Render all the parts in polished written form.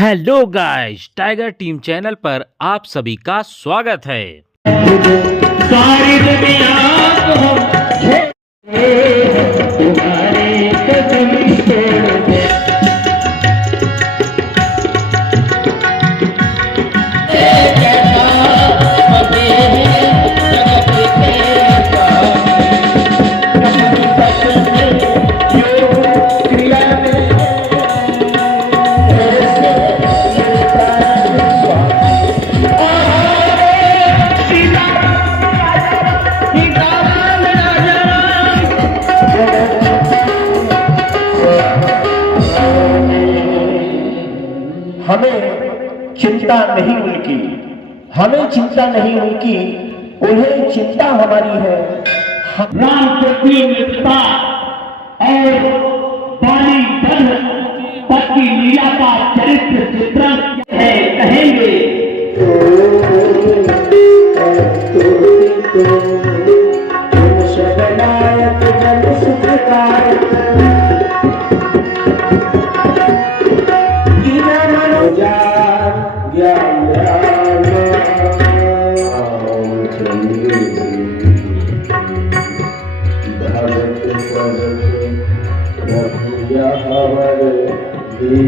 Hello guys, tiger team channel पर आप सभी का स्वागत है। सारी दुनिया को हम तुम्हारे कदम तोड़ते हमें चिंता नहीं उनकी, हमें चिंता नहीं उनकी, उन्हें चिंता हमारी है। राम पृथ्वी मित्रता और पानी बंध पति लीला का चरित्र चित्रण है कहेंगे।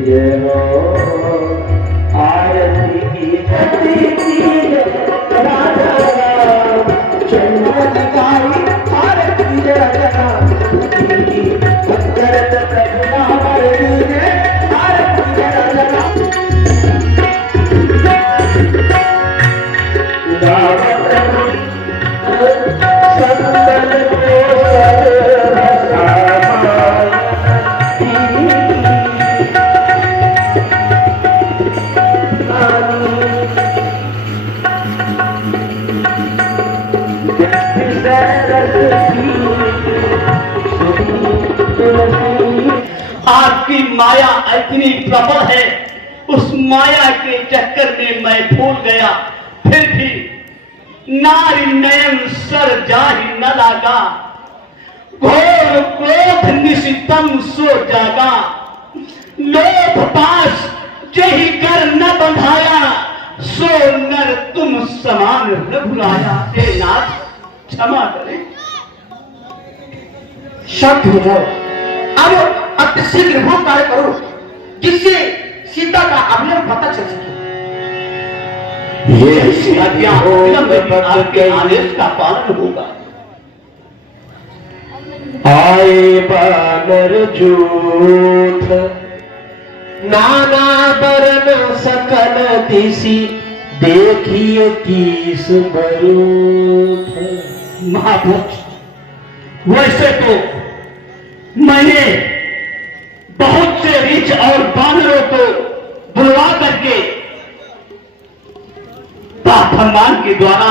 जय हो आरती की राधा चंदन गाई आरती राधा भगत प्रभु आरती आपकी माया इतनी प्रबल है, उस माया के चक्कर में मैं भूल गया, फिर भी नारी नयन सर जाहि न लागा, घोर क्रोध निशितम सो जागा, लोभ पास जही कर न बंधाया, सो नर तुम समान न भुलाया। हे नाथ क्षमा करें। शांत हो जाओ, अब अति शीघ्र वो कार्य करो जिससे सीता का अभिनव पता चल सके। ये आपके आदेश का पालन होगा। आए बानर जूथ नाना बरन सकल दिशि, देखिए किस बरूथ। महापुरुष, वैसे तो मैंने बहुत से रीछ और बानरों को बुलवा करके फरमान के द्वारा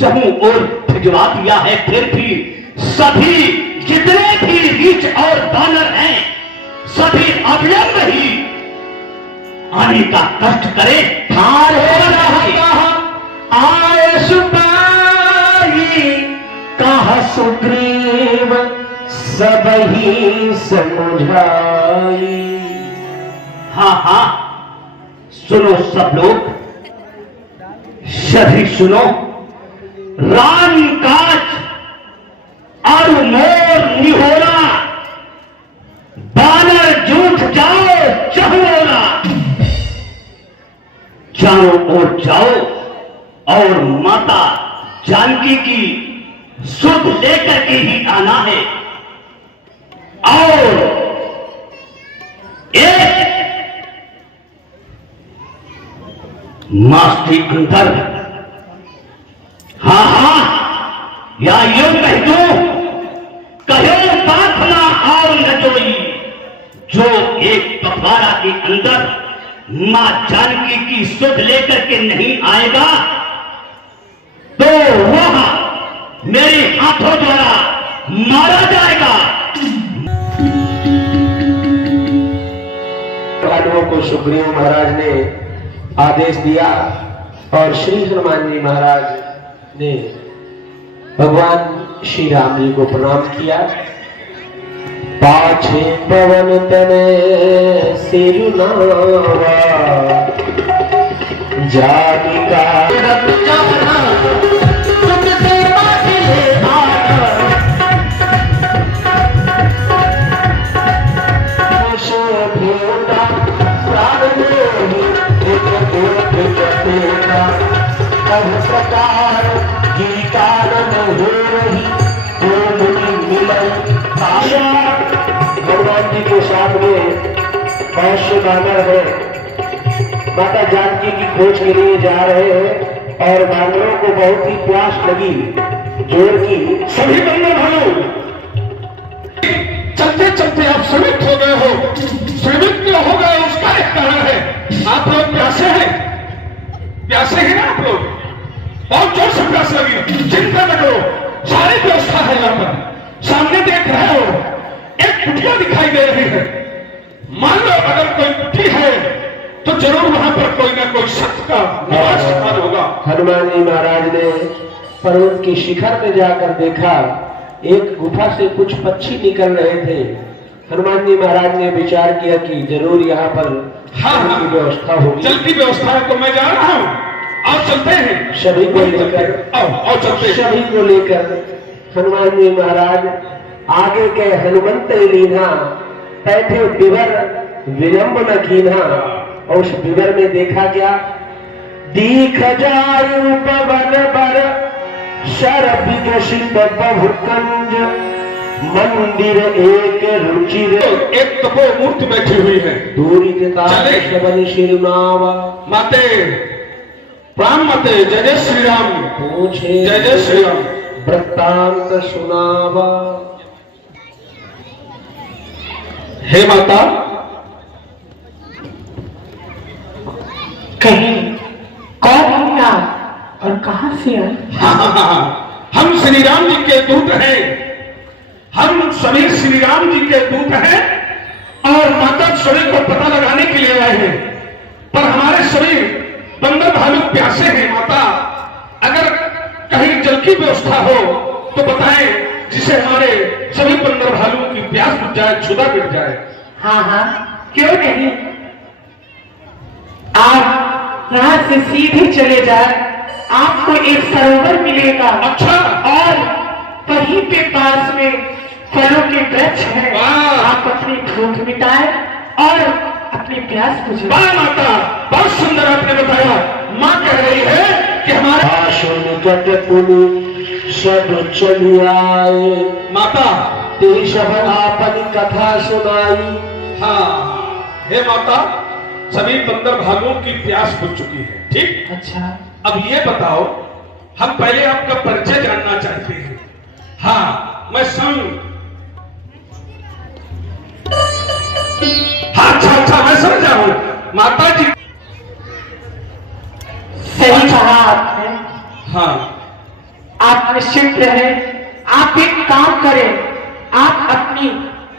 चहु ओर भिजवा दिया है, फिर भी सभी जितने भी रीछ और बानर हैं सभी अविलंब ही आने का कष्ट करे। हार हो रहा आए सुपाई कहा सुग्रीव सब ही समझाई। हाँ हाँ सुनो सब लोग, सभी सुनो। राम काज और मोर निहोरा, बानर जूठ जाओ चहुओरा। चारों ओर जाओ और माता जानकी की सुध लेकर के ही आना है। और एक मास के अंदर, हाँ हाँ या यूं कह दो, कहो प्रार्थना और न जोई, जो एक पखवाड़ा के अंदर मां जानकी की सुध लेकर के नहीं आएगा तो वह मेरे हाथों द्वारा मारा जाएगा। पांडवों को सुग्रीव महाराज ने आदेश दिया और श्री हनुमान जी महाराज ने भगवान श्री राम जी को प्रणाम किया। पाछे पवन तने सिरुनावा जानिका रब जाना तुमसे बादले आना मुझे भेटा प्राण में ही एक कोट जपेटा हर प्रकार गीतारन हो रही तो मुनि मिलन आशा भगवान जी के साथ में बहुत से बानर है माता जानकी की खोज के लिए जा रहे हैं और बानरों को बहुत ही प्यास लगी जोर की। सभी बंदर भाइयों, चलते चलते आप श्रमित हो गए हो। श्रमित क्यों हो गए उसका एक कारण है, आप लोग प्यासे हैं। प्यासे हैं ना आप लोग, बहुत जोर से प्यास लगी। चिंता न करो, सारी व्यवस्था है यहाँ पर। सामने देख रहे हो एक कुटिया दिखाई दे रही है। मान लो अगर कोई कुटी है तो जरूर वहां पर कोई ना कोई सत्य का निवास स्थान होगा। हनुमान जी महाराज ने पर्वत की शिखर में जाकर देखा एक गुफा से कुछ पक्षी निकल रहे थे। हनुमान जी महाराज ने विचार किया कि जरूर यहाँ पर हाँ, की व्यवस्था होगी। जल की व्यवस्था है तो मैं जा रहा हूँ, आप चलते हैं। सभी को लेकर आओ चलते हैं। सभी को लेकर हनुमान जी महाराज आगे के हनुमंत लीना बैठे विवर विलंब न कीन्हा। और उस विवर में देखा क्या, दीख जायु पवन बर शर विकसित बहुकंज मंदिर एक रुचिर एक तपो मूर्ति बैठी हुई है। दूरी चले। शबन शिरनावा माते प्राण माते, जय जय श्री राम। पूछे जय जय श्री राम। वृत्तांत सुनावा। हे माता, कहीं कौन है आप और कहां से आए? हम श्री राम जी के दूत हैं। हम सभी श्री राम जी के दूत हैं और माता सभी को पता लगाने के लिए आए हैं। पर हमारे सभी बंदर भालू प्यासे हैं। माता, अगर कहीं जल की व्यवस्था हो तो बताएं, जिसे हमारे सभी बंदर भालुओं की प्यास बुझ जाए, क्षुधा मिट जाए। हाँ हाँ, क्यों नहीं। आप यहाँ से सीधे चले जाए, आपको एक सरोवर मिलेगा। अच्छा। और वहीं पे पास में फलों के वृक्ष हैं। वाह। आप अपनी भूख मिटाए और अपनी प्यास बुझाए। वाह माता, बहुत सुंदर आपने बताया। माँ कह रही है कि हमारे सब चली आए माता तेरी शबन आपनी कथा सुनाई। हाँ, हे माता, सभी बंदर भालुओं की प्यास बुझ चुकी है। ठीक। अच्छा, अब ये बताओ, हम पहले आपका परिचय जानना चाहते हैं। हाँ, मैं संग। हाँ, अच्छा, मैं समझा हूँ। माता जी, सही कहा आपने। हाँ, आप निश्चिंत रहें। आप एक काम करें, आप अपनी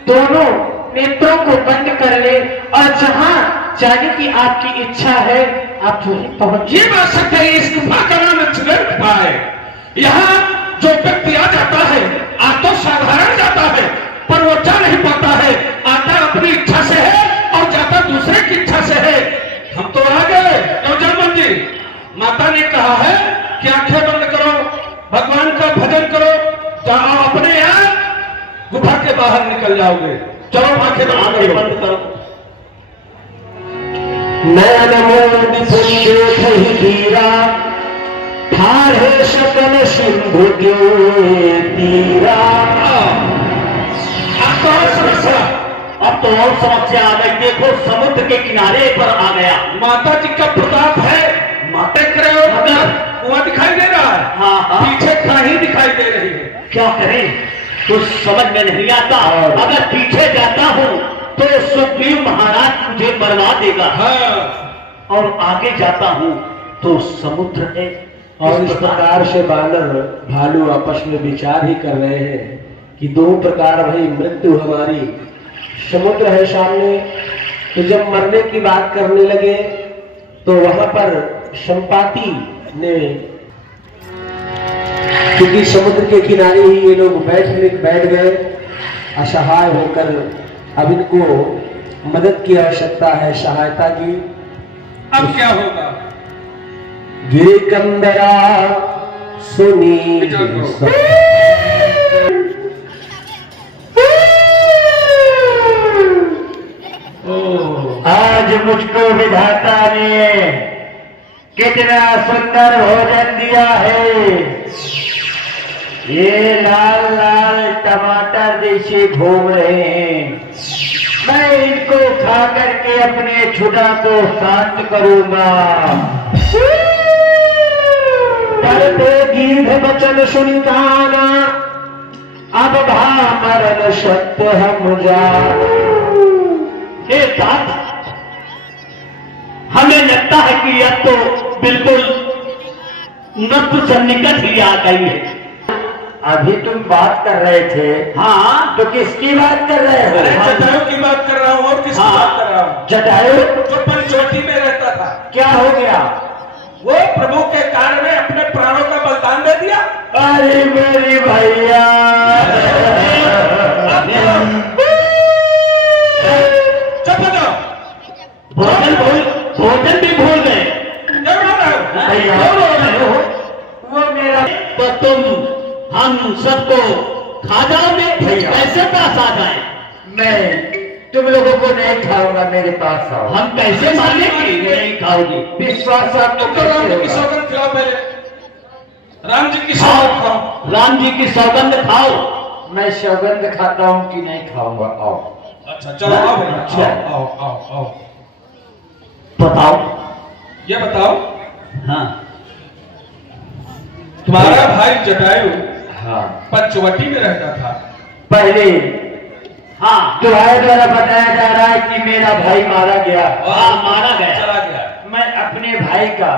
दोनों नेत्रों को बंद कर ले और जहां जाने की आपकी इच्छा है आप वहीं पहुंच। ये बात सत्य है। इस गुफा का नाम अजगर गुफा है। यहाँ जो व्यक्ति आ जाता है, आ तो साधारण जाता है, पर वो जा नहीं पाता है। आता अपनी इच्छा से है और जाता दूसरे की इच्छा से है। हम तो आ गए। क्यों जामन जी, माता ने कहा है कि आंखें बंद करो, भगवान का भजन करो, जाओ अपने यहाँ गुफा के बाहर निकल जाओगे। चलो आंखें बंद करो। नयन मोद देख ही धीरा ठाढ़े सकल सिंधु के तीरा। अब तो और समस्या आ गई। देखो, समुद्र के किनारे पर आ गया। माता जी का प्रताप है। माता देख रहे हो, कुआं दिखाई दे रहा है। हाँ, हाँ। पीछे खाई दिखाई दे रही है। क्या करें, कुछ समझ में नहीं आता। अगर पीछे जाता हूँ तो सुग्रीव महाराज मुझे मरवा देगा। हाँ। और आगे जाता हूँ तो समुद्र है। और इस प्रकार से बानर भालू आपस में विचार ही कर रहे हैं कि दो प्रकार भाई मृत्यु हमारी, समुद्र है सामने। तो जब मरने की बात करने लगे तो वहां पर संपाति ने, क्योंकि समुद्र के किनारे ही ये लोग बैठ गए असहाय होकर। अब इनको मदद की आवश्यकता है, सहायता की। अब क्या होगा? गिर कंदरा सुनी आज मुझको विधाता ने कितना सुंदर भोजन दिया है। ये लाल लाल टमाटर जैसे घूम रहे हैं, मैं इनको खा करके अपने छुटा को शांत करूंगा। डरते गीध वचन सुनताना अब भामरण सत्य हम जान। हे तात, हमें लगता है कि अब तो बिल्कुल मृत्यु से निकट ही आ गई है। अभी तुम बात कर रहे थे, हाँ, तो किसकी बात कर रहे हो? जटायु की बात कर रहा हूँ। और किसकी हाँ। बात कर रहा हूँ? जटायु जो पंचवटी में रहता था, क्या हो गया? वो प्रभु के कार्य में अपने प्राणों का बलिदान दे दिया। अरे मेरे भैया, चुप हो जाओ। भोजन भी भूल गए। क्या बोल रहे हो? भैया क्यों रो रहे हो? वो मेरा तो तुम हम सबको खा जाओगे? भैया। कैसे पास आ जाए? मैं तुम लोगों को नहीं खाऊंगा, मेरे पास आओ। हम कैसे माने कि नहीं खाओगे? विश्वास आपको तो राम जी की कैसे होगा? सौगंध खिलाओ पहले। राम जी की खाओ, सौगंध खाओ। राम जी की सौगंध खाओ। मैं सौगंध खाता हूँ कि नहीं खाऊंगा? आओ। अच्छा चलो आओ भैया, अच्छा। आओ आओ आओ आओ। बताओ। ये बताओ, हाँ, तुम्हारा भाई जटायु हाँ, पंचवटी में रहता था। पहले हाँ, तुम्हारे द्वारा बताया जा रहा है कि मेरा भाई मारा गया। हाँ, मारा गया। चला गया। मैं अपने भाई का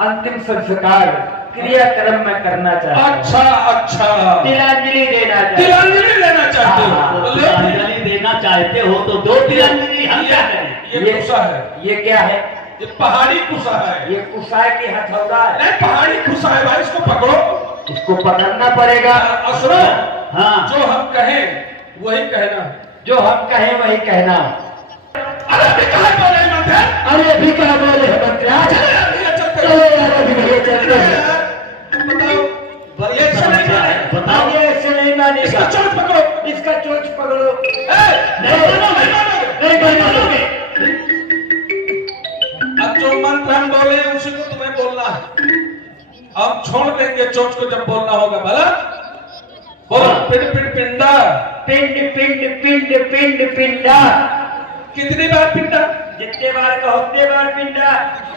अंतिम संस्कार क्रियाक्रम में करना चाहता हूँ। अच्छा अच्छा, तिलांजलि देना चाहता हूँ। तिलांजलि लेना चाहते हाँ, हो? तो तो लो फिर। तिलांजलि देना चाहते हो तो दो तिलांजलि हम क्या करें? ये कुसा है, ये क्या है? ये पहाड़ी कुसा है। ये कुसाय की हथौड़ा है। नहीं, पहाड़ी कुसा है भाई, इसको पकड़ो। इसको पकड़ना पड़ेगा। और सुनो, हाँ, जो हम कहें वही कहना। जो हम कहें वही कहना। अरे अभी कहाँ बोले मत है? अरे अभी क्या बोले हैं मंत्री? चले यार, भैया चलते चलो हैं। यार, अभी भैया चलते हैं। बताओ, बल्ले से नहीं समस्या है, माने। बताओ। आगे ऐसे नहीं इसका मानेगा। चोट पकड़ो। इसका चोच पकड़ो। नहीं मानोगे, नहीं नहीं मानोगे। अब जो मंत्र हम बोले उसी को तुम्हें बोलना है। हम छोड़ देंगे चोट को जब बोलना होगा। भला बोलो, हाँ। पिंड पिंड पिंडा। पिंड पिंड पिंड पिंड पिंडा। कितनी बार पिंडा? जितने बार कहो उतने बार पिंडा।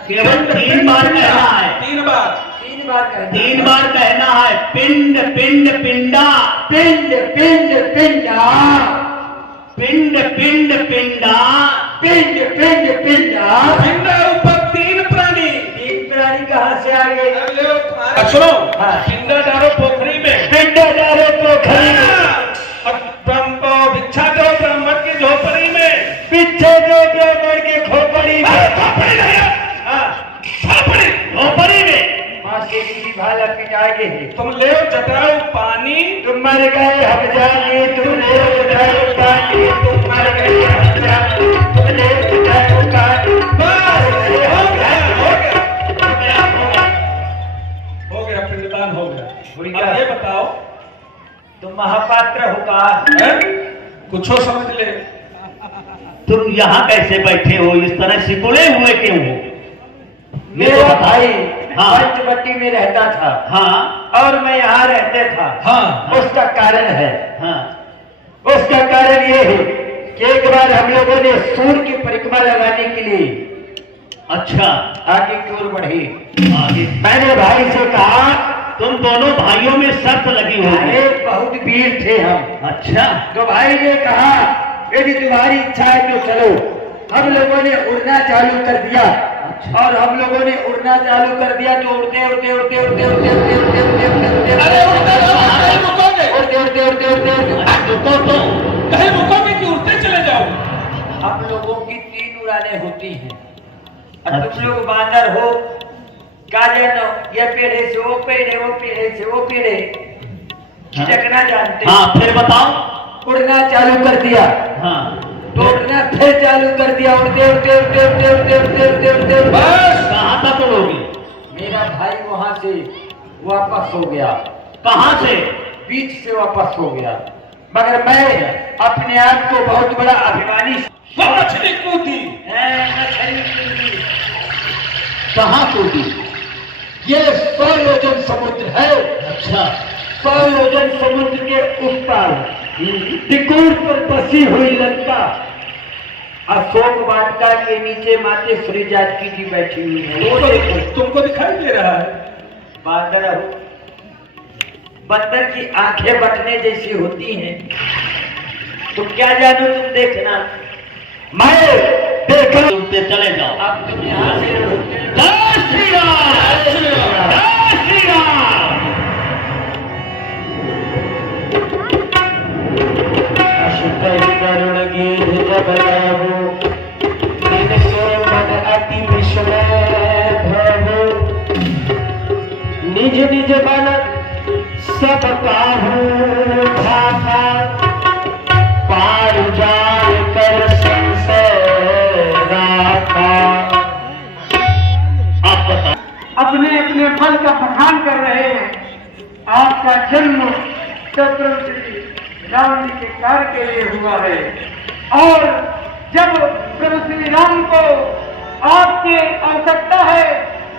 केवल 3 बार कहना है। 3 बार। 3 बार कहना। 3 बार कहना है। पिंड पिंड पिंडा, पिंड पिंड पिंडा। पिंड पिंड पिंडा, पिंड पिंड पिंडा। पिंडा ऊपर 3 प्राणी। 3 प्राणी कहाँ से आ गए? सुनो, हाँ। पिंडा डालो पोखरी में। पिंडा डालो पोखरी में। और भिक्षा दो ब्राह्मण की झोपड़ी में। पीछे दो ब्राह्मण के खोपड़ी में। झोपड़ी नहीं है, हाँ, झोपड़ी। झोपड़ी में। माँ से की भाला पिटाए हैं। तुम ले जटाऊ पानी। तुम मर गए हम जाने, तुम ले उठाए पानी। तुम मर गए हम जाने, तुम ले उठाए पानी। बस हो गया, हो गया, हो गया, पिंडदान हो गया। अब ये बताओ, तुम महापात्र हो का? कुछ हो समझ ले। तुम यहाँ कैसे बैठे हो? इस तरह सिकुड़े हुए क्यों हो? मेरा भाई हाँ। पंचवटी में रहता था। हाँ, और मैं यहाँ रहता था। हाँ, उसका कारण है, हाँ, उसका कारण ये है कि एक बार हम लोगों ने सूर्य की परिक्रमा लगाने के लिए अच्छा, आगे की ओर बढ़ी। आगे। मैंने भाई से कहा, तुम दोनों भाइयों में शर्त लगी होगी। अरे बहुत वीर थे हम। अच्छा, तो भाई ने कहा, यदि तुम्हारी इच्छा है तो चलो। हम लोगों ने उड़ना चालू कर दिया। और हम लोगों ने उड़ना चालू कर दिया तो उड़ते उड़ते उड़ते उड़ते उड़ते उड़ते उड़ते उड़ते उड़ते अरे उड़ते रहो, कहीं रुकोगे? उड़ते उड़ते उड़ते उड़ते उड़ते रुको तो। कहीं रुकोगे कि उड़ते चले जाओ? हम लोगों की 3 उड़ानें होती हैं। और तुम लोग बांदर हो, क्या जानो, ये पेड़े से वो पेड़े, वो पेड़े से वो पेड़े, झटकना जानते। हाँ, फिर बताओ। उड़ना चालू कर दिया। हाँ, तो उड़ना फिर चालू कर दिया। उड़ते उड़ते उड़ते उड़ते उड़ते उड़ते उड़ते उड़ते उड़ते बस कहाँ तक उड़ोगे? मेरा भाई वहां से वापस हो गया। कहां से? बीच से वापस हो गया, मगर मैं अपने आप को बहुत बड़ा अभिमानी मछली कूदी। कहां कूदी? ये 100 योजन समुद्र है। अच्छा, 100 योजन समुद्र के उस पार त्रिकोण पर बसी हुई लंका, अशोक वाटिका के नीचे माते श्री जानकी जी बैठी हुई है। वो देखो, तुमको दिखाई दे रहा है? बांदर बंदर की आंखें बटने जैसी होती हैं। तुम क्या जानो, तुम देखना, मैं देखा। तुमसे चले जाओ। अब तुम यहाँ से जय श्री राम, जय श्री राम। करुण गीत जब गावो, दिन के मन अति विस्मय भवो। निज निज बन सब काहू भाखा, पार जाय कर संशय राखा। आप बता। अपने अपने फल का बखान कर रहे हैं। आपका जन्म प्रभु श्री राम जी के कार्य के लिए हुआ है, और जब प्रभु श्री राम को आपकी आवश्यकता है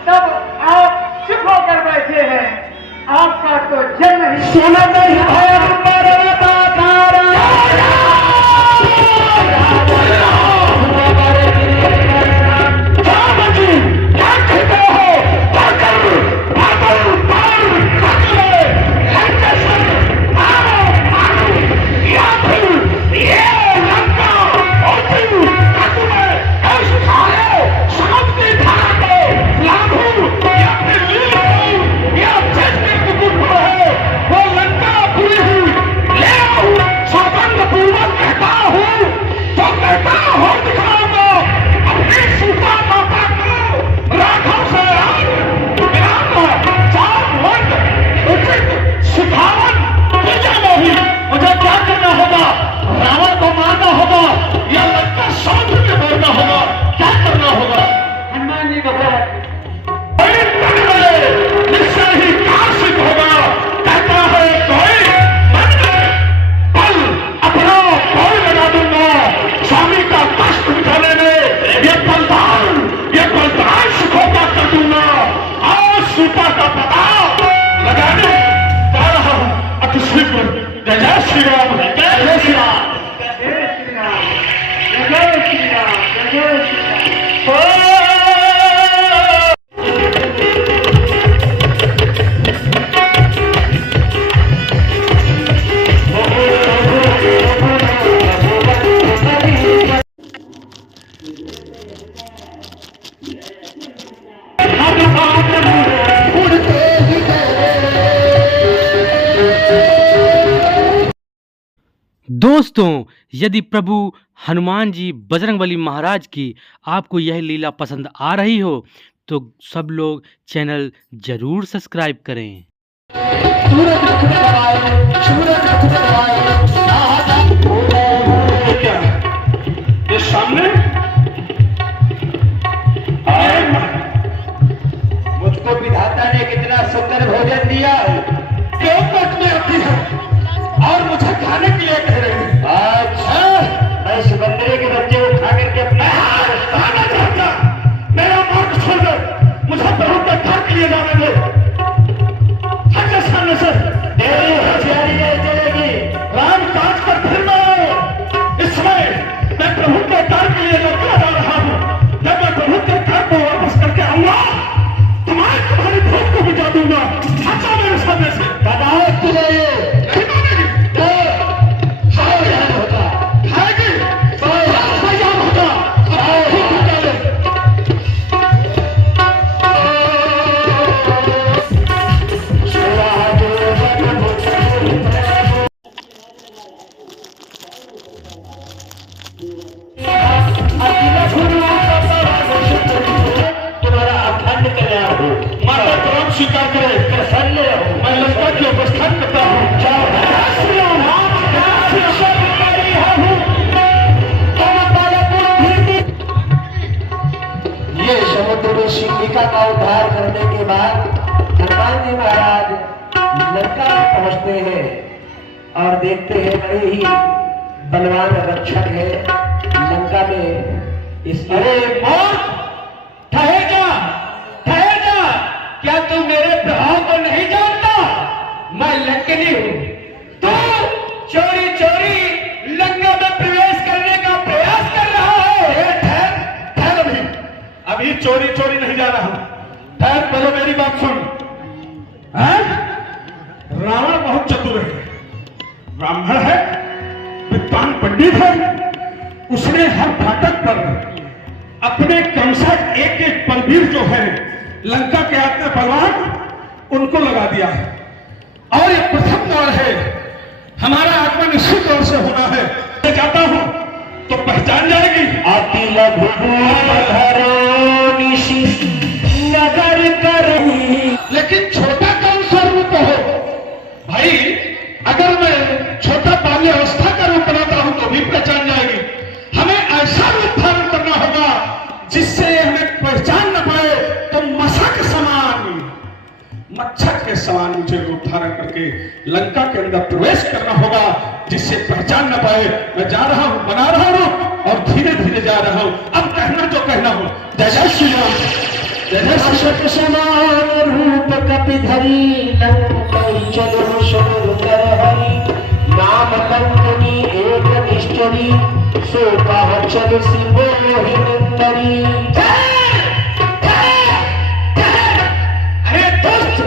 तब आप चुप होकर बैठे हैं। आपका तो जन्म ही सुन नहीं है दोस्तों, यदि प्रभु हनुमान जी बजरंगबली महाराज की आपको यह लीला पसंद आ रही हो तो सब लोग चैनल जरूर सब्सक्राइब करें। ये सामने मुझको विधाता ने कितना सुंदर भोजन दिया है। क्यों पेट में आती है और मुझे खाने के लिए कह रही है? अच्छा, मैं इस बंदरे के बच्चे को खा करके अपना मेरा मार्ग छोड़ दे, मुझे प्रभु के घर के लिए जाने दे। हट सामने से, तेरी होशियारी नहीं चलेगी। राम काज कर फिर मैं इस समय मैं प्रभु के घर के लिए लौटा जा रहा हूँ। जब मैं प्रभु के घर को वापस करके आऊंगा तुम्हारी भूख को बुझा दूंगा। अच्छा मेरे साथ अपनी शिविका का उद्धार करने के बाद हनुमान जी महाराज लंका में पहुंचते हैं और देखते हैं बड़े ही बलवान रक्षक है लंका में। इस अरे मौत, ठहर जा, ठहर जा। क्या तू मेरे प्रभाव को नहीं जानता? मैं लंकिनी हूँ। तू चोरी चोरी लंका में प्रवेश करने का प्रयास कर रहा है। ठहर ठहर, अभी चोरी चोरी नहीं जा रहा हूँ। ठहर, पहले मेरी बात सुन। रावण बहुत चतुर है, ब्राह्मण है, विद्वान पंडित है। उसने हर फाटक पर अपने क्रमशः एक एक बलवीर जो है लंका के आत्मा बलवान उनको लगा दिया है। और ये प्रथम दौर है, हमारा आत्मा निश्चित तौर से होना है। मैं जाता हूं तो पहचान जाएगी। अति लघु निशि नगर करही। लेकिन छोटा कौन सा रूप हो भाई? अगर मैं छोटा बाल्य अवस्था का रूप बनाता हूं तो भी पहचान जाएगी। हमें ऐसा रूप धारण करना होगा जिससे हमें पहचान न पाए, तो मशक समान, मच्छर के समान मुझे रूप धारण करके लंका के अंदर प्रवेश करना होगा जिससे पहचान न पाए। मैं जा रहा हूं, बना रहा हूं और धीरे धीरे जा रहा हूं। अब कहना जो कहना हो। जय जय श्री राम, जय जय श्री अशोक समान रूप कपिधरी लंकई चलो सुंदर हरि। नाम लंकनी एक निष्ठरी सो कह चल सिमोहि नंदरी। अरे दोस्त,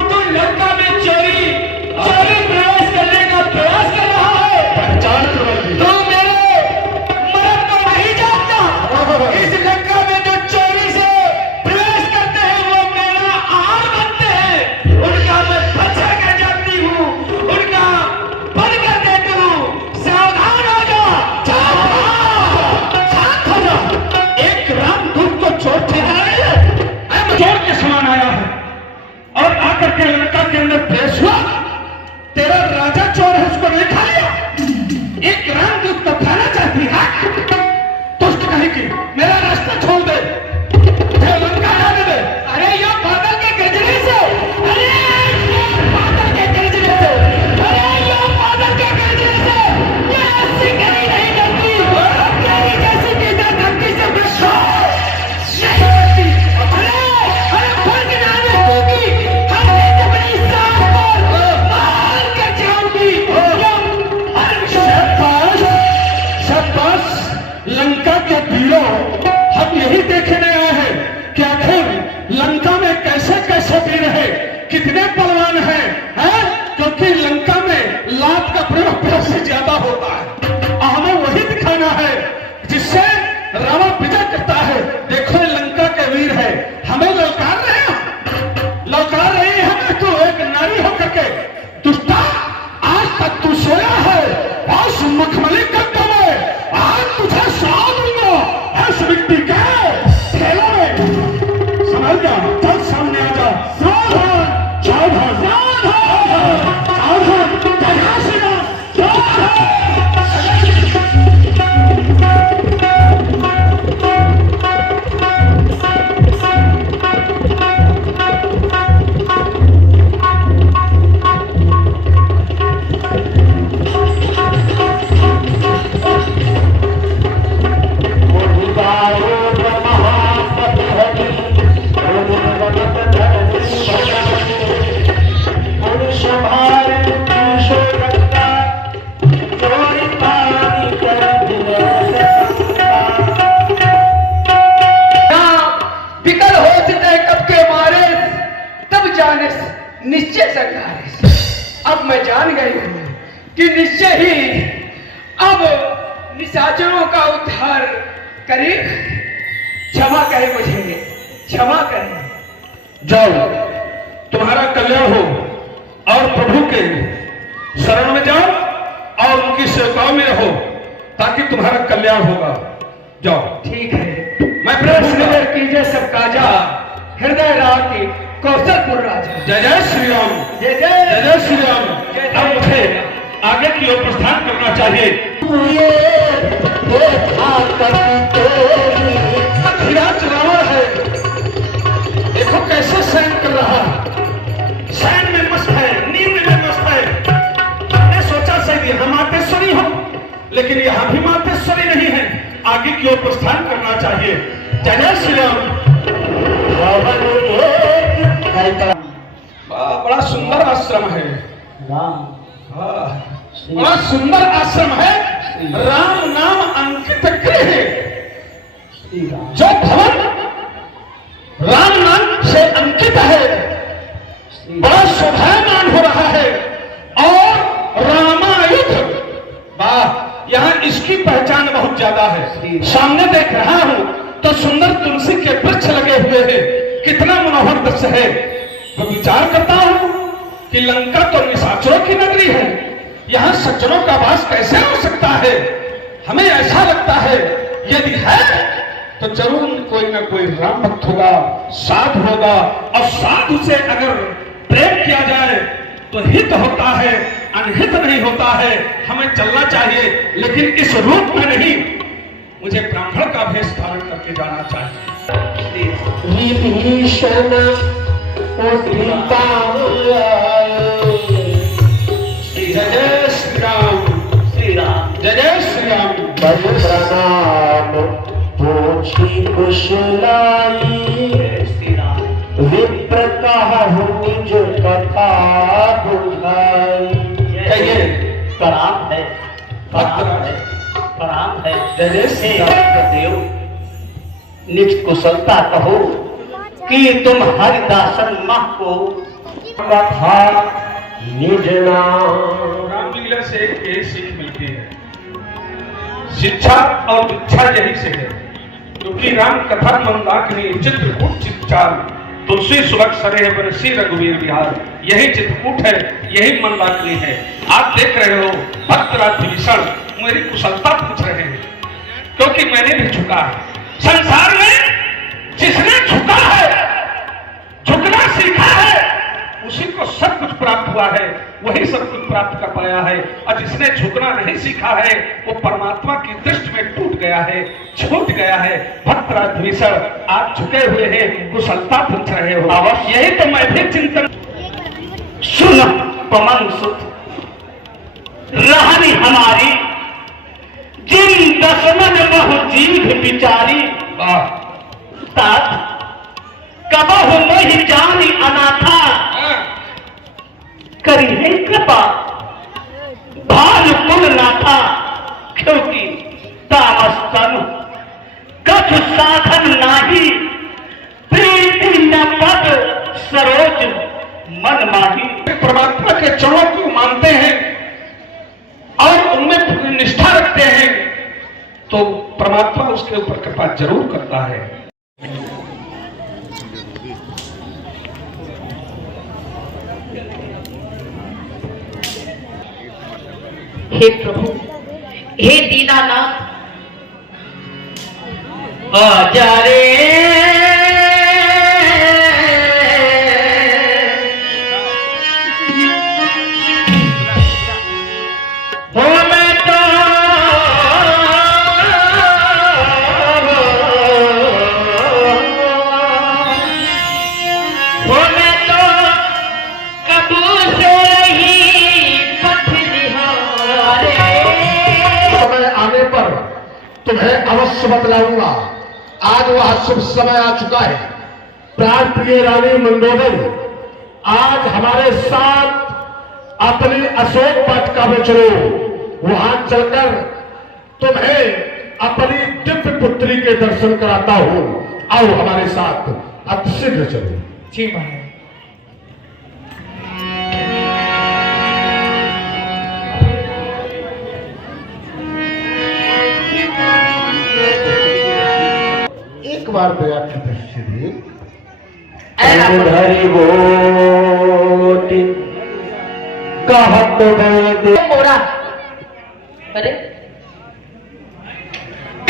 तू लंका में चोरी प्रवेश करने का प्रयास कर रहा है। पहचान तू मेरे मर्द को नहीं जानता। इस लंका में जो चोरी से प्रवेश करते हैं वो मेरा आहार बनते हैं। उनका मैं बचा कर जाती हूँ, उनका बन कर देती हूँ। सावधान हो जा, शांत हो जा। एक रामदूत को चोर ठहराया है, चोर के समान आया है और आकर के लंका के अंदर प्रवेश हुआ। तेरा राजा चोर है, उसको नहीं खा लिया। एक रामदूत को खाना चाहती है तो उसको कहेगी मेरा रास्ता छोड़ दे, लंका जाने दे। अरे ये बादल के गरजने से, अरे ये बादल के गरजने से, अरे ये बादल के गरजने से ये ऐसी कहीं नहीं करती। तेरी जैसी बेटा धरती से नहीं करती। अरे फर्क ना देखूंगी, हमने जब इस साल पर मार कर जाऊंगी। शाबाश लंका के वीरों, हम यही देखने आए हैं कि आखिर लंका में कैसे कैसे वीर है, कितने बलवान हैं, क्योंकि लंका में लात का प्रयोग बहुत से ज्यादा होता है और हमें वही दिखाना है जिससे रावण विजय करता है। देखो ये लंका के वीर है, हमें ललकार रहे हैं, ललकार रही है। तू एक नारी होकर के दुष्टा, आज तक तू सोया है और मखमली गड्ढे में, आज तुझे सजा दूंगा इस मिट्टी के खेलों में। समझ जा, चल सामने आ जा। सावधान, सावधान, सावधान, सावधान, जय श्री राम, सावधान। निश्चय सरकार, अब मैं जान गई हूँ कि निश्चय ही अब निशाचरों का उद्धार करें। क्षमा करें मुझे, क्षमा करें। जाओ, तुम्हारा कल्याण हो और प्रभु के शरण में जाओ और उनकी सेवाओं में रहो ताकि तुम्हारा कल्याण होगा। जाओ। ठीक है। मैं प्रश्न कीजिए सब काजा, हृदय राखी कौशलपुर राजा। जय जय श्री राम, जय जय जय जय श्री राम। अब मुझे आगे की ओर प्रस्थान करना चाहिए। धीराज रावण है, चाहिए। जय जय श्री राम। बड़ा सुंदर आश्रम है। बड़ा सुंदर आश्रम है। राम नाम अंकित गृह, जो भवन राम नाम से अंकित है, बड़ा शोभायमान हो रहा है। और रामायुध, वाह, यहाँ इसकी पहचान बहुत ज्यादा है। सामने देख रहा हूं तो सुंदर तुलसी के वृक्ष लगे हुए हैं, कितना मनोहर दृश्य है। मैं विचार करता हूं कि लंका तो निशाचरों की नगरी है, यहाँ सज्जनों का वास कैसे हो सकता है। हमें ऐसा लगता है यदि है तो जरूर कोई ना कोई राम भक्त होगा, साधु होगा, और साधु से अगर प्रेम किया जाए तो हित होता है, अनहित नहीं होता है। हमें चलना चाहिए, लेकिन इस रूप में नहीं। मुझे ब्राह्मण का भेष धारण करके जाना चाहिए। विभीषण जय जय श्री राम। श्री राम। जय जय श्री राम। प्रणाम पूछी कुशलाई, श्री राम। विप्र कहु निज कथा बुझाई। कहिए। प्रणाम है, प्रणाम है, प्रणाम है। जय जय श्री हे राम। देव, निज कुशलता कहो कि तुम हरिदासन माह को कथा निज नाम। रामलीला से एक यही सीख मिलती है, शिक्षा और इच्छा यही से है। क्योंकि राम कथा मंदाकिनी चित्रकूट चित्चार, तुलसी सुलग सरे बरसी रघुवीर विहार, यही चित्रकूट है, यही मंदाकिनी है। आप देख रहे हो भक्तराज विभीषण मेरी कुशलता पूछ रहे हैं, क्योंकि मैंने भी झुका है। संसार में जिसने झुका है, झुकना सीखा है, उसी को सब कुछ प्राप्त हुआ है, वही सब कुछ प्राप्त कर पाया है। और जिसने झुकना नहीं सीखा है, वो परमात्मा की दृष्टि में टूट गया है, छूट गया है। भक्तराज विभीषण आप झुके हुए हैं, कुशलता पूछ रहे हो। अवश्य यही तो मैं भी चिंतन। सुन पवन सुत रहनी हमारी, जिन दसमन बहु जीव विचारी। तात कबहु मोहि जानी अनाथा, करी है कृपा भानु कुल नाथा। क्योंकि तामस तनु कछु साधन नाही, प्रीति न पद सरोज मन माही। परमात्मा के चरणों को मानते हैं और उनमें निष्ठा रखते हैं, तो परमात्मा उसके ऊपर कृपा जरूर करता है। हे प्रभु, हे दीनानाथ, आजा रे हो मैं तो हो मैं तो कबू से ही पथ निहारे। समय आने पर तुम्हें अवश्य बतलाऊंगा। आज वह शुभ समय आ चुका है। प्राण प्रिय रानी मंदोदरी आज हमारे साथ अपनी अशोक वाटिका में चलो। वहां चलकर तुम्हें अपनी दिव्य पुत्री के दर्शन कराता हूं। आओ हमारे साथ, अतिशीघ्र चलो। जी महाराज। एक बार दया की दृष्टि दी। धरि गोटी कहत वेद मोरा, अरे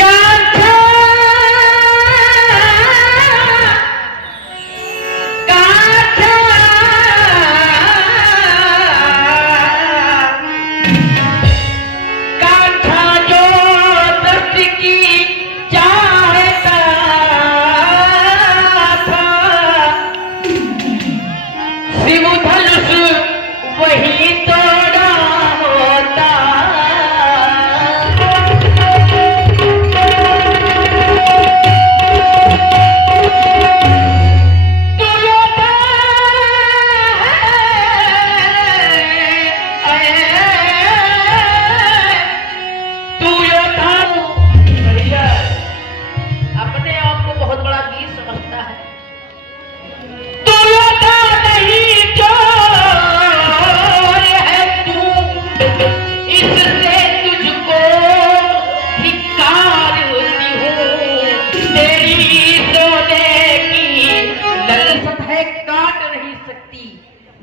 कांधा कांधा कांधा जो दृष्टि की चाहता था, शिव धनुष वही तोड़ा होता।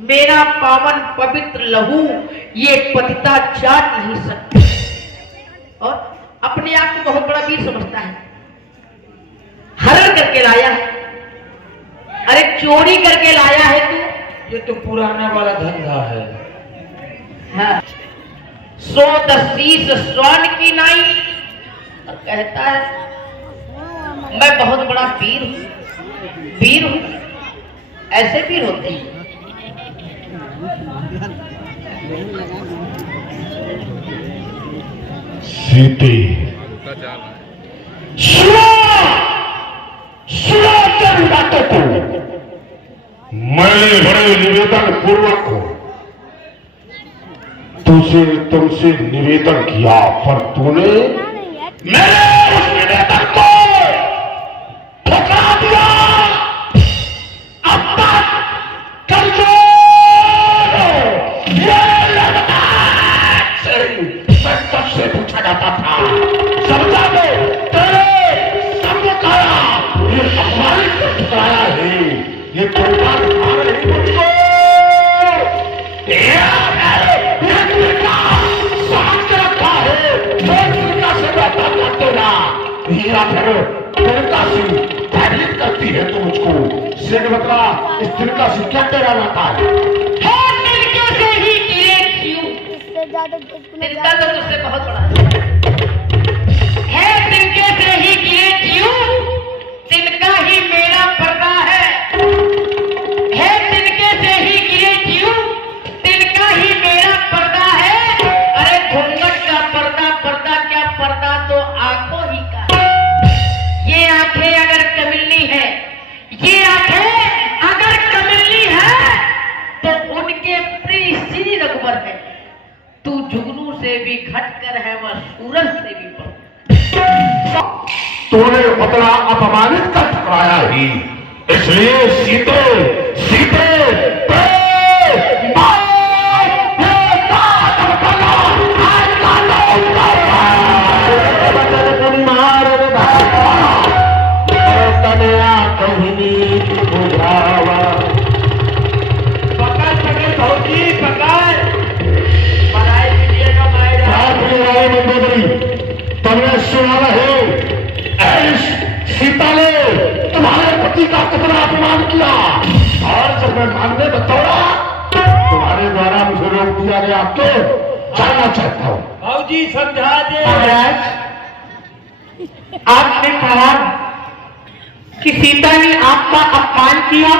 मेरा पावन पवित्र लहू ये पतिता चाट नहीं सकती। और अपने आप को बहुत बड़ा वीर समझता है। हरण करके लाया है, अरे चोरी करके लाया है तू। ये तो पुराना वाला धंधा है। हाँ। 110 स्वर्ण की नाई और कहता है मैं बहुत बड़ा वीर हूं, वीर हूं। ऐसे वीर होते हैं। सीते सुना तेरी बातों को। मैंने बड़े निवेदन पूर्वक तुमसे निवेदन किया, पर तूने मेरे उस निवेदन को ठुकरा दिया। अब तक मैं तब से पूछा जाता था, समझा दो तेरे सम्मुख आया, ये अपमानित को ठुकराया है, ये कोई बात खा रही मुझको। हीरा फिर तिनका सिंह भयभीत करती है तो मुझको। सिंह बता इस तिनका सिंह क्या तेरा नाता है? तिनके से ही गिरे क्यों? तिनका तो मुझसे बहुत बड़ा है। तिनके से ही गिरे क्यों? तिनका ही मेरा पर्दा है। तिनके से ही गिरे क्यों? तिनका ही मेरा पर्दा है। अरे घूंघट का पर्दा, पर्दा क्या पर्दा तो आंखों ही का। ये आंखें अगर कमिलनी है, ये आंखें अगर कमिलनी है तो उनके प्रिय श्री रघुवर है। तू जुगनू से भी घटकर है, वह सूरज से भी बढ़। तूने उतना अपमानित कर ठुकराया ही, इसलिए सीते सीते सीता ने तुम्हारे पति का कितना अपमान किया, और जब मैं मानने बतौरा तुम्हारे द्वारा मुझे रोक दिया गया तो जानना चाहता हूँ। भाऊजी समझा दे। महाराज, आपने कहा कि सीता ने आपका अपमान किया,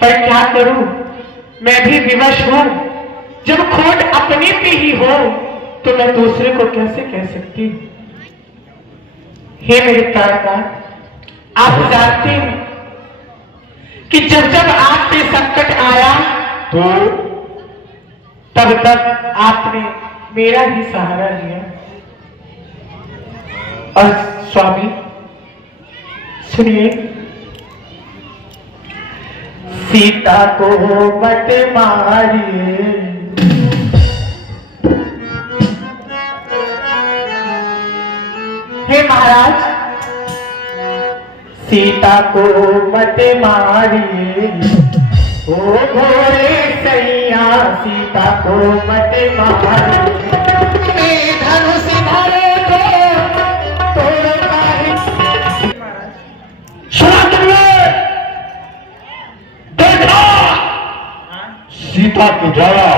पर क्या करूं, मैं भी विवश हूं। जब खोट अपने पे ही हो तो मैं दूसरे को कैसे कह सकती हूं। हे मेरे प्राणनाथ, आप जानते हैं कि जब जब आप पे संकट आया तो तब तब आपने मेरा ही सहारा लिया। और स्वामी सुनिए, सीता को मत मारिए, हे महाराज, सीता को मत मारिए, ओ घोड़े सैया, सीता को मत मारिए, धनुष धरे को तोड़ता है। सुना तुमने? देखा सीता के द्वारा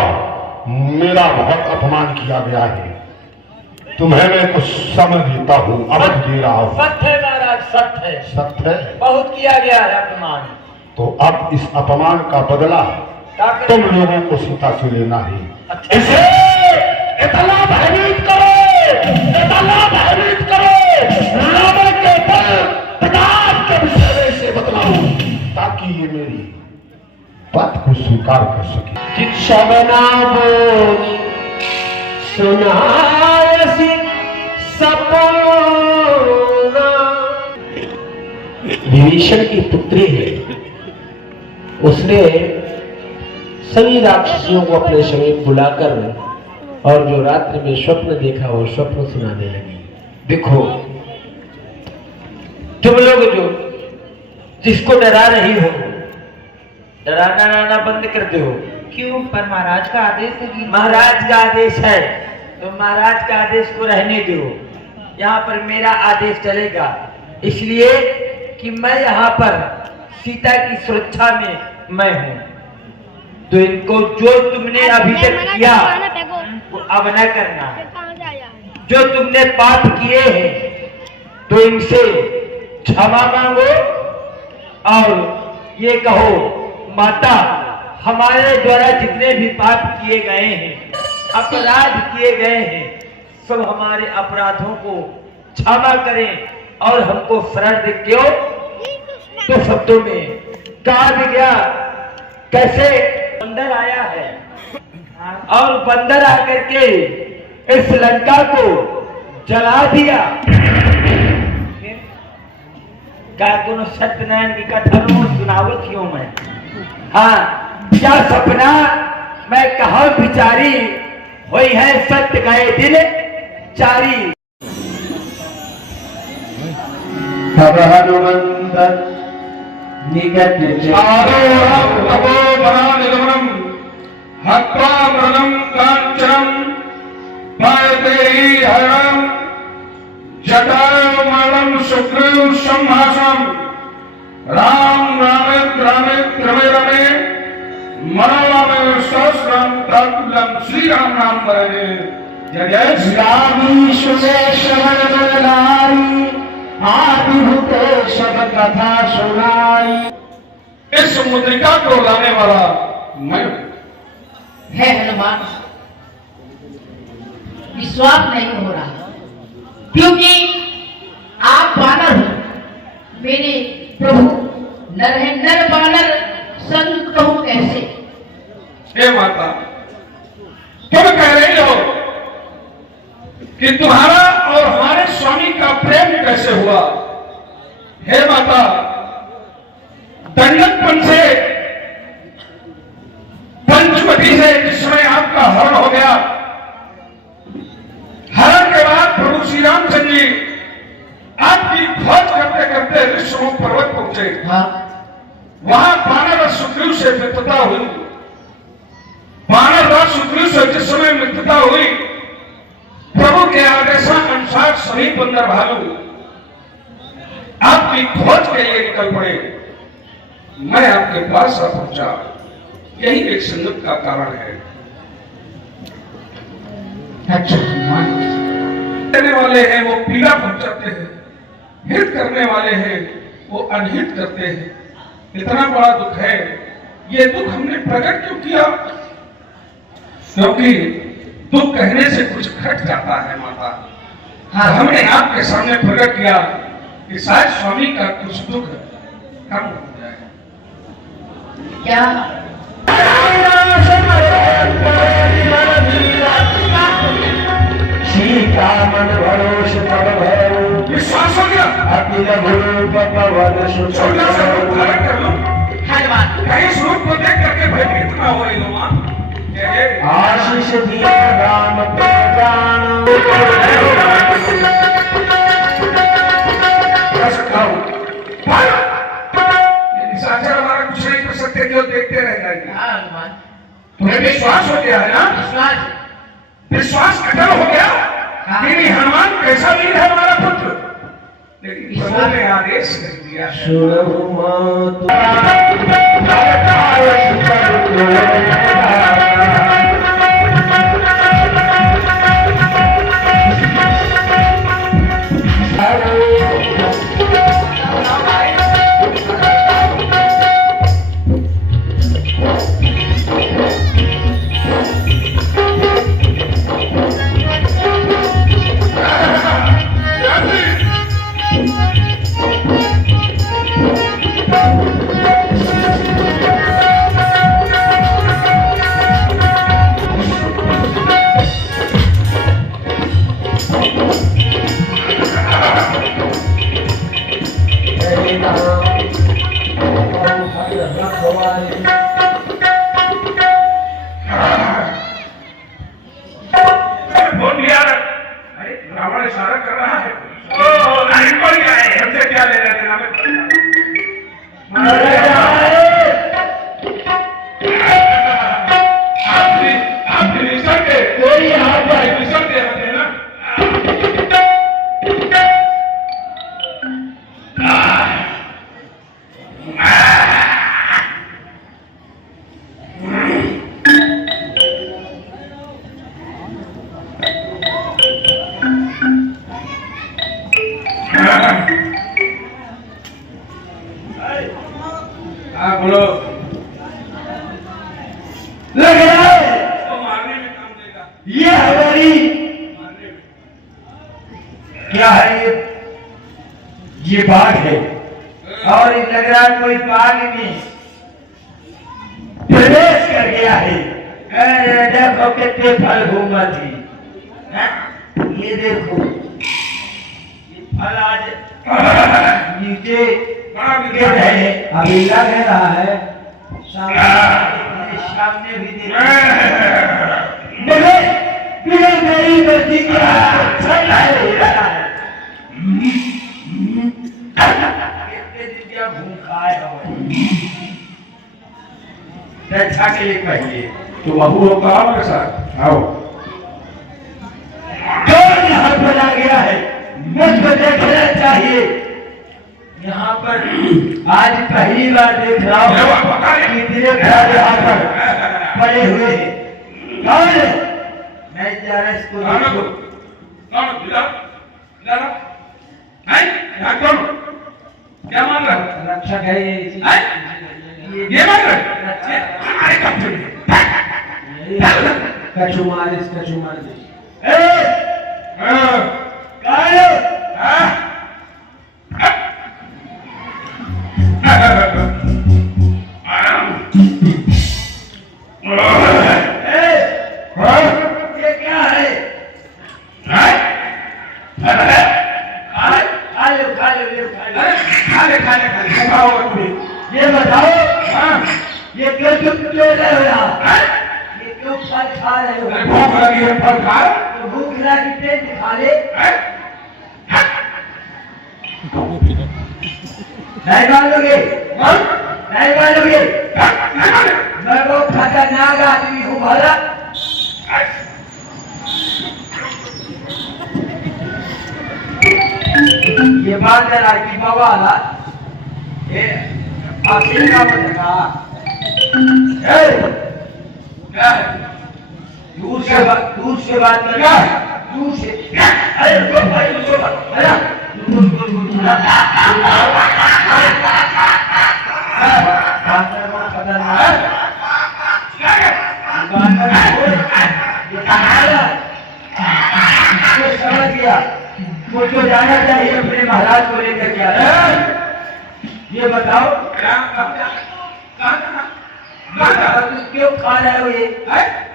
मेरा बहुत अपमान किया गया है। तुम्हें मैं कुछ समझ देता हूँ, अवध दे रहा हूँ। सत्य है महाराज, सत्य है, सत्य है। बहुत किया गया है अपमान। तो अब इस अपमान का बदला तुम लोगों को सीता से लेना है। अच्छा। इसे इतना भयभीत करो, इतना भयभीत करो, रावण के बल प्रताप के विषय में इसे बतलाओ, ताकि ये मेरी बात को स्वीकार कर सके। शबना बोली सुनायसी सपना। विभीषण की पुत्री है, उसने सभी राक्षसियों को अपने समीप बुलाकर और जो रात्रि में स्वप्न देखा वो स्वप्न सुनाने लगी। देखो तुम लोग जो जिसको डरा रही हो डराना डराना बंद कर दो। क्यों? पर महाराज का आदेश है कि महाराज का आदेश है तो महाराज का आदेश को रहने दो। यहाँ पर मेरा आदेश चलेगा, इसलिए कि मैं यहाँ पर सीता की सुरक्षा में मैं हूँ। तो इनको जो तुमने अभी तक किया वो अब न करना है। जो तुमने पाप किए हैं तो इनसे क्षमा मांगो और ये कहो, माता हमारे द्वारा जितने भी पाप किए गए हैं, अपराध किए गए हैं, सब हमारे अपराधों को क्षमा करें और हमको शरण दे। क्यों? तो शब्दों में कहा भी गया कैसे बंदर आया है और बंदर आकर के इस लंका को जला दिया। क्या कोनो सत्यनारायण की कथा सुनावत क्यों मैं? हाँ, क्या सपना मैं कहा बिचारी हुई है, सत्य गए दिल चारी। तब हनुमंत निकट सुग्रीव संभाषम राम रामेत रामेत रमे रमे मनोरमे सहस्रम तत्तुल्यम श्री राम नाम वरदे। जय जय श्री राम। श्रवण बदलाई आदिभूते सब कथा सुनाई। इस मुद्रिका को लाने वाला मैं है हनुमान। विश्वास नहीं हो रहा क्योंकि आप बानर हो, मेरे प्रभु नर है। नर बानर संग कहूं कैसे? हे माता, तुम कह रही हो कि तुम्हारा और हमारे स्वामी का प्रेम कैसे हुआ? हे माता, दंडकपन से, पंचवटी से जिसमें आपका हरण हो गया, हरण के बाद प्रभु श्री रामचंद्र जी आपकी खोज करते करते ऋषिमुख पर्वत पहुंचे। वहां वानर सुग्रीव से मित्रता हुई। वानर सुग्रीव से जिस समय मित्रता हुई, प्रभु के आदेशानुसार सभी बंदर भालू आपकी खोज के लिए निकल पड़े। मैं आपके पास आ पहुंचा, यही एक संगत का कारण है। देने वाले हैं वो पीड़ा पहुंचाते हैं, हित करने वाले हैं वो अनहित करते हैं। इतना बड़ा दुख है, ये दुख हमने प्रकट क्यों किया? क्योंकि दुख कहने से कुछ घट जाता है माता। हाँ, हमने आपके सामने प्रकट किया कि शायद स्वामी का कुछ दुख कम हो जाए। क्या? सीता मन भरोस तब भरो विश्वास हो गया। अखिल गुरु पवन छोटा सा रूप धारण कर लो। हनुमान कहीं इस रूप को देख करके भयभीत ना हो रही हो मां। आशीष दिया राम प्रजान। निशाचर हमारा कुछ नहीं कर सकते, जो देखते रह जाएंगे। हाँ हनुमान, तुम्हें विश्वास हो गया है ना? विश्वास अटल हो गया। मेरी हनुमान कैसा वीर है हमारा पुत्र, लेकिन प्रभु ने आदेश कर दिया हाँ बोलो। लग रहा है तो मारने में काम देगा। ये हमारी क्या है ये बाघ है और लग रहा है कोई बाघ में प्रवेश कर गया है। अरे देखो कितने फल घूमा थी। ये देखो ये फल आज नीचे बड़ा गिर विज्ञान रहे है। हैं। अभी लग रहा है सामने भी देखो मेरी बच्ची क्या भूखा है के लिए पहले तो बहू होगा हमारे साथ आओ। कौन यहाँ पर आ गया है मुझको देखना चाहिए। यहाँ पर आज पहली बार देख रहा हूँ कि इतने खराब यहाँ पर पड़े हुए हैं। कौन है? मैं जा रहा इसको देखो। क्या मान रहा है? रक्षक है ये मान रहा है? हमारे कब्जे में। कचुमार इस कचुमार ये क्या है? ये बताओ ये क्यों चुप क्यों रहे हो यहाँ? ये क्यों फल खा रहे हो? भूख लगी है फल खा। तो भूख लगी पेट खा ले। नहीं मानोगे? नहीं मानोगे? मैं वो खतरनाक आदमी हूँ भला। ये बांदर की बवाला ये आखिर का बनेगा। दूर से बात कर रहा दूर से। अरे रुको भाई रुको अरे समझ गया मुझको जाना चाहिए अपने महाराज को लेकर क्या ये बताओ क्यों खा रहे हो ये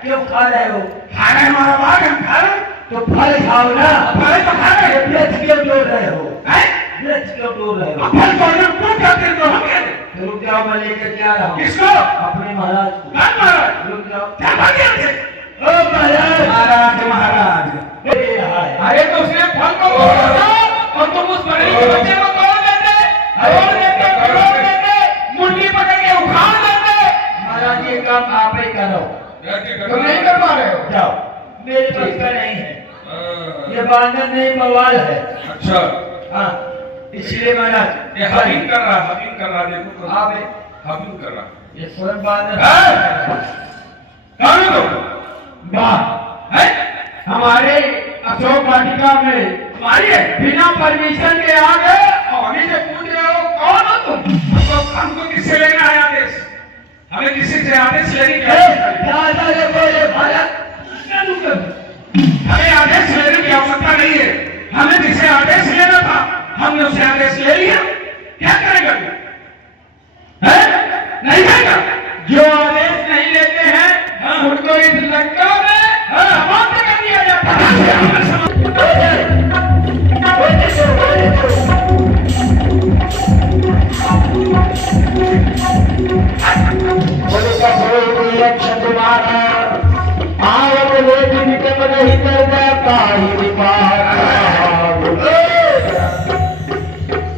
क्यों खा रहे हो? खा रहे हमारा बाग हम खा रहे। तो फल खाओ ना। फल तो खा रहे। वृक्ष क्यों तोड़ रहे हो? वृक्ष क्यों तोड़ रहे हो? फल तोड़ने क्यों करते हो? रुक जाओ मैं लेकर के आ रहा हूँ। किसको? अपने महाराज को। कौन महाराज? रुक जाओ। क्या बात है? ओ महाराज महाराज अरे तो उसने फल को तोड़ा और तुम उस बड़े के बच्चे को तोड़ देते मुंडी पकड़ के उखाड़ देते। महाराज ये काम आप ही करो। तुम नहीं कर पा रहे हो। जाओ मेरे पास का नहीं है। ये बांधर नहीं बवाल है। अच्छा हाँ इसलिए महाराज ये हबीन कर रहा देखो आप हबीन कर रहा। ये स्वयं बांधर कौन है तुम? वाह हमारे अशोक वाटिका में तुम्हारी है? बिना परमिशन के आ गए और हमें से पूछ रहे हो कौन हो तुम? हमको किससे लेना है आदेश? हमें किसी से आदेश लेने की हमें आदेश लेने की आवश्यकता नहीं है। हमें जिसे आदेश लेना था हमने उसे आदेश ले लिया। क्या करेगा है? नहीं करेगा। जो आदेश नहीं लेते हैं उनको इस लंका में समाप्त कर दिया जाता है।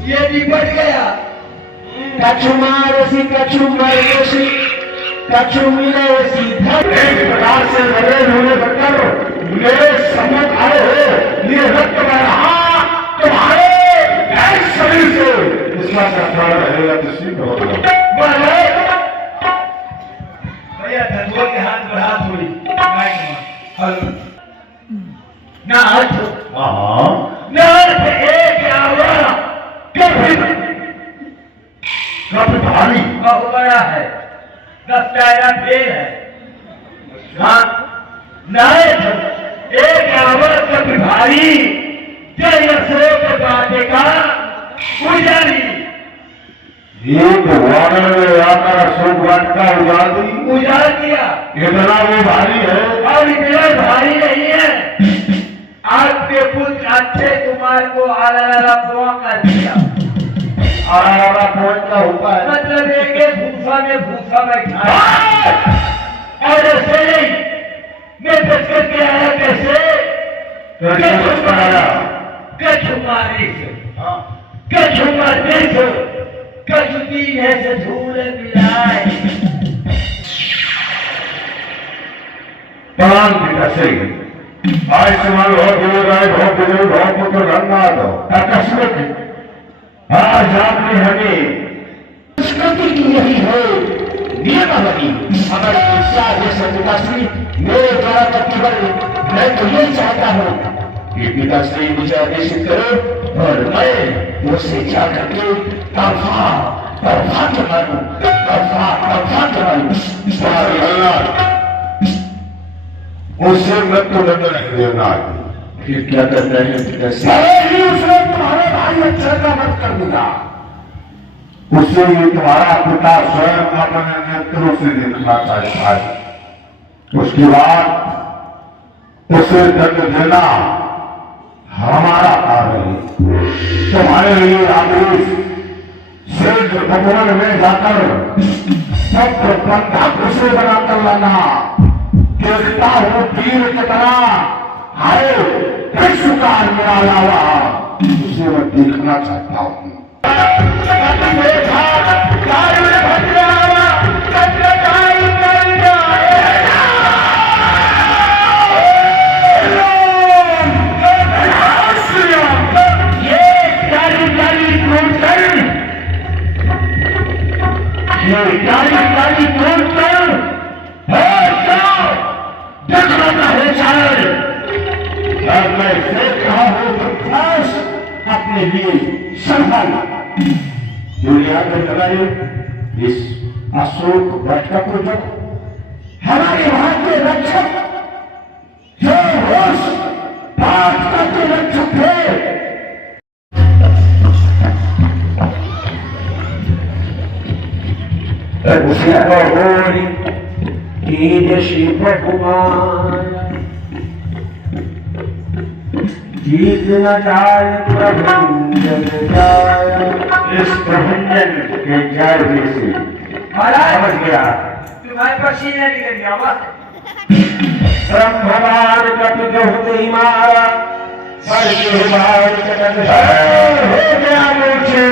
ये निपट गया। कछु मारसी कछु मरसी कछु मिलेसी एक प्रकार से लड़े होने बनकर मेरे सम्मुख आए हो। ये रक्त बह रहा तुम्हारे गैर शरीर से इसका संस्कार रहेगा तो सिद्ध होगा। भैया धनगो के हाथ बढ़ा थोड़ी ना एक आवा कप भारी बहुत बड़ा है, 10 टायरा फेल है। हाँ नायक एक आवर कप भारी जयसो के बाटे का उजाड़ी एक वानर में आकर अशोक वाटिका उजाड़ दी, उजाड़ दिया। इतना वो भारी है। और इतना भारी नहीं है, आपके पुत्र अच्छे कुमार को आला कुआं कर दिया। आरा पॉइंट क्या होता है? मतलब एक भूसा में भूसा बैठा है। और ऐसे ही मैं बच करके आया कैसे? कछु मारी से, कछु मारने से, कछु पीने से धूल मिलाए। प्राण पिता सिंह आयुष्मान बहुत पुत्र रंगनाथ आकस्मिक आज आपने हमें संस्कृति की यही है नियमावली। अगर पिताश्री मेरे द्वारा केवल मैं तो ये चाहता हूँ कि पिताश्री मुझे आदेशित करो और मैं उससे जा करके तोहफा के मारूं, तोहफा के मारूं। उससे मृत्यु दंड नहीं देना। फिर क्या करना है पिताश्री? उसे तुम्हारे भाई अच्छे का मत कर दूंगा। उससे ये तुम्हारा पिता स्वयं अपने नेत्रों से देखना चाहता है। उसके बाद उसे दंड देना हमारा कार्य है। तुम्हारे लिए आदेश सिद्ध भगवान में जाकर सब बंधक उसे बनाकर लाना। देखता हूँ तीर की तरह हाय विश्व का मेरा लावा, उसे मैं देखना चाहता हूँ। मैं देख रहा हूँ अपने लिए संभाल दुनिया में लगाए इस अशोक वाटिका को जो हमारे वहां के रक्षक जो होश भाजपा के रक्षक थे। शिव कुमार जीत न जाए प्रभंजन जाय। इस प्रभंजन के जाए से समझ गया तुम्हारे पसीने निकल गया। ब्रह्मवान कपि दोहते मारा पर के बार कटक हो गया मुझे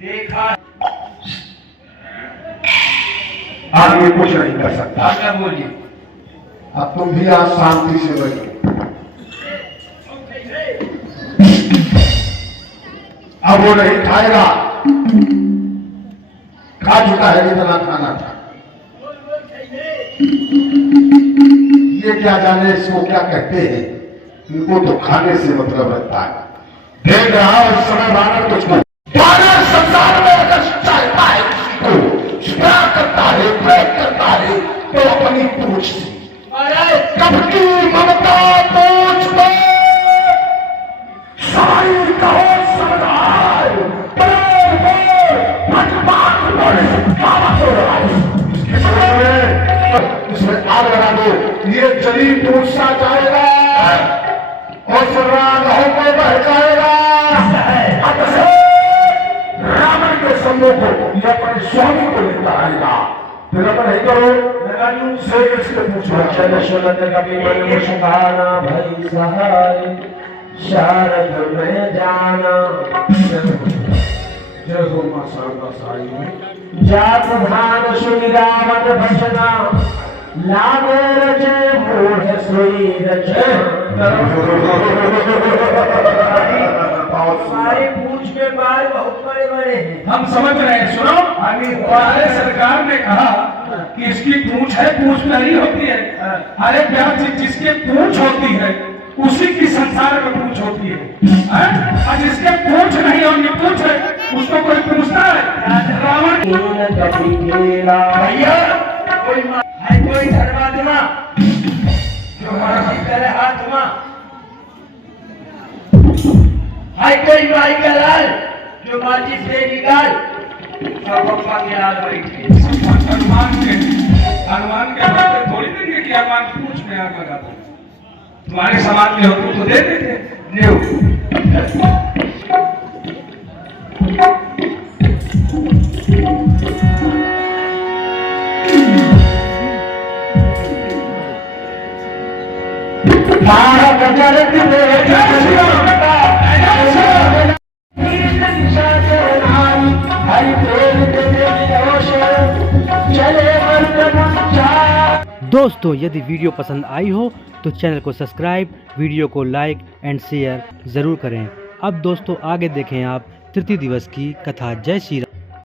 देखा आदमी कुछ नहीं कर सकता। आगे बोलिए। अब तुम भी आज शांति से बैठो। अब वो नहीं खाएगा, खा चुका है जितना खाना था। ये क्या जाने इसको क्या कहते हैं, इनको तो खाने से मतलब रहता है। देख रहा हूं उस समय वानर तुझको वानर संसार में अगर चाहता है किसी को प्यार करता है, प्रेम करता है तो अपनी पूछ से कपटी ममता पूछ पे सारी कहो समझाए इसमें आग लगा दो, ये जली पूछना जाएगा और सर्वांगों को बहकाएगा। रावण के समूह को ये अपने स्वामी को लेकर आएगा। फिर अपन नहीं करो से किससे पूछो। कभी मन में सुखाना भई सहाय शारद में जाना। जय हो मां शारदा साई। जात धान सुनि रावण भजना लागे रचे मूढ़ सोई रचे। बहुत हमारे पूछ के बाल बहुत बड़े बड़े हैं। हम समझ रहे हैं, सुनो, हमारे सरकार ने कहा कि इसकी पूंछ है, पूंछ नहीं होती है। अरे व्यास जी, जिसके पूंछ होती है उसी की संसार में पूंछ होती है, और जिसके पूंछ नहीं और ये पूंछ है उसको कोई पूछता है? रावण भैया कोई धर्मात्मा जो मासी करे हाथ में, हाय कोई माई का लाल जो माची से निकाल सब पप्पा के लाल बैठे। हनुमान के बच्चे थोड़ी देंगे कि हनुमान पूंछ में आग लगाता है। तुम्हारे समाज में होते तो दे देते। दोस्तों, यदि वीडियो पसंद आई हो तो चैनल को सब्सक्राइब, वीडियो को लाइक एंड शेयर ज़रूर करें। अब दोस्तों आगे देखें आप तृतीय दिवस की कथा। जय श्री राम।